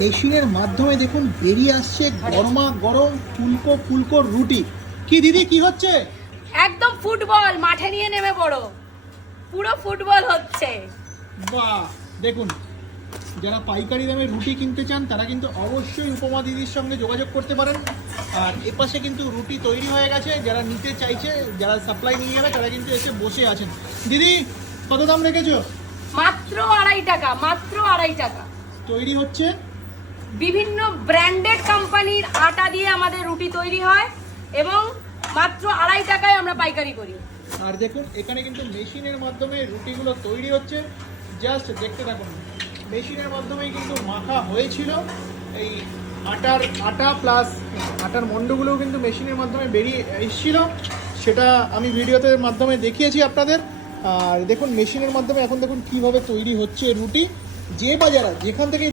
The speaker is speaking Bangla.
মেশিনের মাধ্যমে দেখুন বেরিয়ে আসছে গরমা গরম ফুলকো ফুলকো রুটি। কি দিদি কি হচ্ছে? একদম ফুটবল, মাঠে নিয়ে নেমে পড়ো, পুরো ফুটবল হচ্ছে। বাহ, দেখুন যারা পাইকারি দামে রুটি কিনতে চান তারা কিন্তু অবশ্যই উপমা দিদির সঙ্গে যোগাযোগ করতে পারেন। আর এপাশে কিন্তু রুটি তৈরি হয়ে গেছে, যারা নিতে চাইছে, যারা সাপ্লাই নিয়ে যাবে তারা কিন্তু এসে বসে আছেন। দিদি কত দাম রেখেছো? মাত্র 2.5 টাকা, মাত্র 2.5 টাকা। তৈরি হচ্ছে বিভিন্ন ব্র্যান্ডেড কোম্পানির আটা দিয়ে আমাদের রুটি তৈরি হয় এবং মাত্র 2.5 টাকায় আমরা পাইকারি করি। আর দেখুন এখানে কিন্তু মেশিনের মাধ্যমে রুটিগুলো তৈরি হচ্ছে, জাস্ট দেখতে থাকুন। মেশিনের মাধ্যমেই কিন্তু মাখা হয়েছিল, এই আটা প্লাস আটার মণ্ডগুলোও কিন্তু মেশিনের মাধ্যমে বেরিয়ে এসেছিল, সেটা আমি ভিডিওতে মাধ্যমে দেখিয়েছি আপনাদের। আর দেখুন মেশিনের মাধ্যমে এখন দেখুন কীভাবে তৈরি হচ্ছে রুটি, যে বা যারা যেখান থেকে